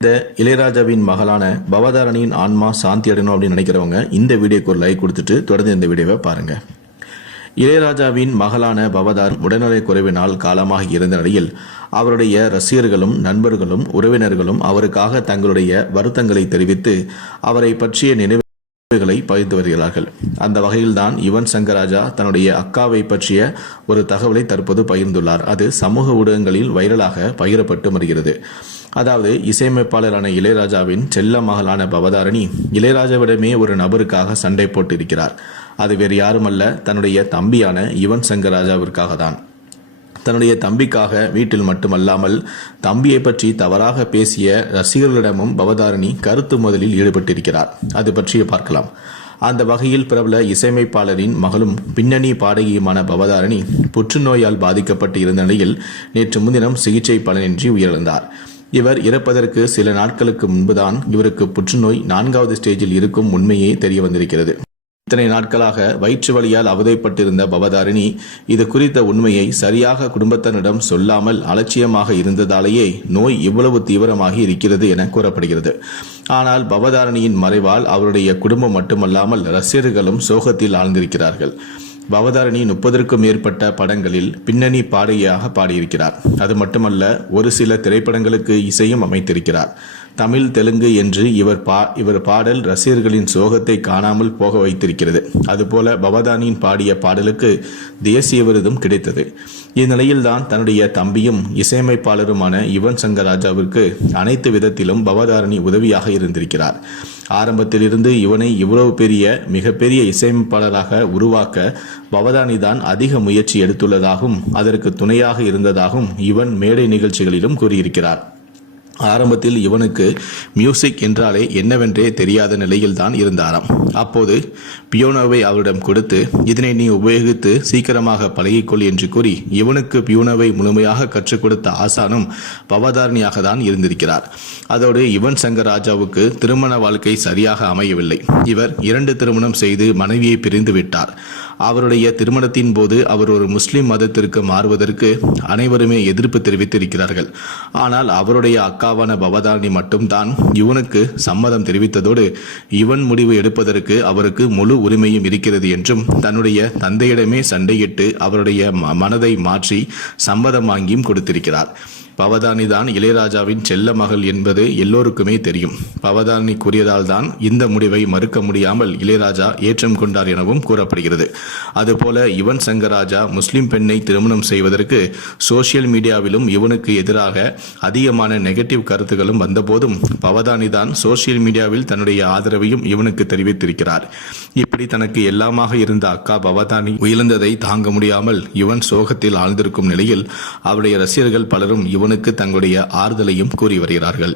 இந்த இளையராஜாவின் மகளான பவதாரணியின் ஆன்மா சாந்தி அடையணும் அப்படின்னு நினைக்கிறவங்க இந்த வீடியோக்கு ஒரு லைக் கொடுத்துட்டு தொடர்ந்து இந்த வீடியோவை பாருங்க. இளையராஜாவின் மகளான பவதார் உடல்நலக் குறைவினால் காலமாக இருந்த நிலையில் அவருடைய ரசிகர்களும் நண்பர்களும் உறவினர்களும் அவருக்காக தங்களுடைய வருத்தங்களை தெரிவித்து அவரை பற்றிய நினைவுகளை பகிர்ந்து வருகிறார்கள். அந்த வகையில்தான் யுவன் சங்கர் ராஜா தன்னுடைய அக்காவை பற்றிய ஒரு தகவலை தற்போது பகிர்ந்துள்ளார். அது சமூக ஊடகங்களில் வைரலாக பகிரப்பட்டு வருகிறது. அதாவது இசையமைப்பாளரான இளையராஜாவின் செல்ல மகளான பவதாரணி இளையராஜாவிடமே ஒரு நபருக்காக சண்டை போட்டு இருக்கிறார். அது வேறு யாருமல்ல, தன்னுடைய தம்பியான யுவன் சங்கர் ராஜாவிற்காக தான். தன்னுடைய தம்பிக்காக வீட்டில் மட்டுமல்லாமல் தம்பியை பற்றி தவறாக பேசிய ரசிகர்களிடமும் பவதாரணி கருத்து மோதலில் ஈடுபட்டிருக்கிறார். அது பற்றிய பார்க்கலாம். அந்த வகையில் பிரபல இசையமைப்பாளரின் மகளும் பின்னணி பாடகியுமான பவதாரணி புற்றுநோயால் பாதிக்கப்பட்டு இருந்த நிலையில் நேற்று முன்தினம் சிகிச்சை பலனின்றி உயிரிழந்தார். இவர் இறப்பதற்கு சில நாட்களுக்கு முன்புதான் இவருக்கு புற்றுநோய் 4வது ஸ்டேஜில் இருக்கும் உண்மையே தெரிய வந்திருக்கிறது. இத்தனை நாட்களாக வயிற்று வலியால் அவதைப்பட்டிருந்த பவதாரணி இது குறித்த உண்மையை சரியாக குடும்பத்தினரிடம் சொல்லாமல் அலட்சியமாக இருந்ததாலேயே நோய் இவ்வளவு தீவிரமாகி இருக்கிறது என கூறப்படுகிறது. ஆனால் பவதாரணியின் மறைவால் அவருடைய குடும்பம் மட்டுமல்லாமல் ரசிகர்களும் சோகத்தில் ஆழ்ந்திருக்கிறார்கள். பவதாரணி 30க்கும் மேற்பட்ட படங்களில் பின்னணி பாடகியாக பாடியிருக்கிறார். அது மட்டுமல்ல, ஒரு சில திரைப்படங்களுக்கு இசையும் அமைத்திருக்கிறார். தமிழ், தெலுங்கு என்று இவர் பாடல் ரசிகர்களின் சோகத்தை காணாமல் போக வைத்திருக்கிறது. அதுபோல பவதாரணியின் பாடிய பாடலுக்கு தேசிய விருதும் கிடைத்தது. இந்நிலையில்தான் தன்னுடைய தம்பியும் இசையமைப்பாளருமான யுவன் சங்கர் ராஜாவிற்கு அனைத்து விதத்திலும் பவதாரணி உதவியாக இருந்திருக்கிறார். ஆரம்பத்தில் இருந்து இவனை இவ்வளவு மிகப்பெரிய இசையமைப்பாளராக உருவாக்க பவதாரணி தான் அதிக முயற்சி எடுத்துள்ளதாகவும் அதற்கு துணையாக இருந்ததாகவும் இவன் மேடை நிகழ்ச்சிகளிலும் கூறியிருக்கிறார். ஆரம்பத்தில் இவனுக்கு மியூசிக் என்றாலே என்னவென்றே தெரியாத நிலையில் தான் இருந்தாராம். அப்போது பியோனோவை அவரிடம் கொடுத்து இதனை நீ உபயோகித்து சீக்கிரமாக பழகிக்கொள் என்று கூறி இவனுக்கு பியோனோவை முழுமையாக கற்றுக் கொடுத்த ஆசானும் பவதாரணியாக தான் இருந்திருக்கிறார். அதோடு யுவன் சங்கர் ராஜாவுக்கு திருமண வாழ்க்கை சரியாக அமையவில்லை. இவர் 2 திருமணம் செய்து மனைவியை பிரிந்து விட்டார். அவருடைய திருமணத்தின் போது அவர் ஒரு முஸ்லிம் மதத்திற்கு மாறுவதற்கு அனைவருமே எதிர்ப்பு தெரிவித்திருக்கிறார்கள். ஆனால் அவருடைய அக்காவான பவதாரணி மட்டும்தான் இவனுக்கு சம்மதம் தெரிவித்ததோடு இவன் முடிவு எடுப்பதற்கு அவருக்கு முழு உரிமையும் இருக்கிறது என்றும் தன்னுடைய தந்தையிடமே சண்டையிட்டு அவருடைய மனதை மாற்றி சம்மதம் வாங்கியும் கொடுத்திருக்கிறார். பவதாரணி தான் இளையராஜாவின் செல்ல மகள் என்பது எல்லோருக்குமே தெரியும். பவதாரணி கூறியதால் தான் இந்த முடிவை மறுக்க முடியாமல் இளையராஜா ஏற்றம் கொண்டார் எனவும் கூறப்படுகிறது. அதுபோல யுவன் சங்கர் ராஜா முஸ்லிம் பெண்ணை திருமணம் செய்வதற்கு சோசியல் மீடியாவிலும் இவனுக்கு எதிராக அதிகமான நெகட்டிவ் கருத்துகளும் வந்தபோதும் பவதாரணி தான் சோசியல் மீடியாவில் தன்னுடைய ஆதரவையும் இவனுக்கு தெரிவித்திருக்கிறார். இப்படி தனக்கு எல்லாமாக இருந்த அக்கா பவதாரணி உயிர்ந்ததை தாங்க முடியாமல் யுவன் சோகத்தில் ஆழ்ந்திருக்கும் நிலையில் அவருடைய ரசிகர்கள் பலரும் இவனுக்கு தங்களுடைய ஆறுதலையும் கூறி வருகிறார்கள்.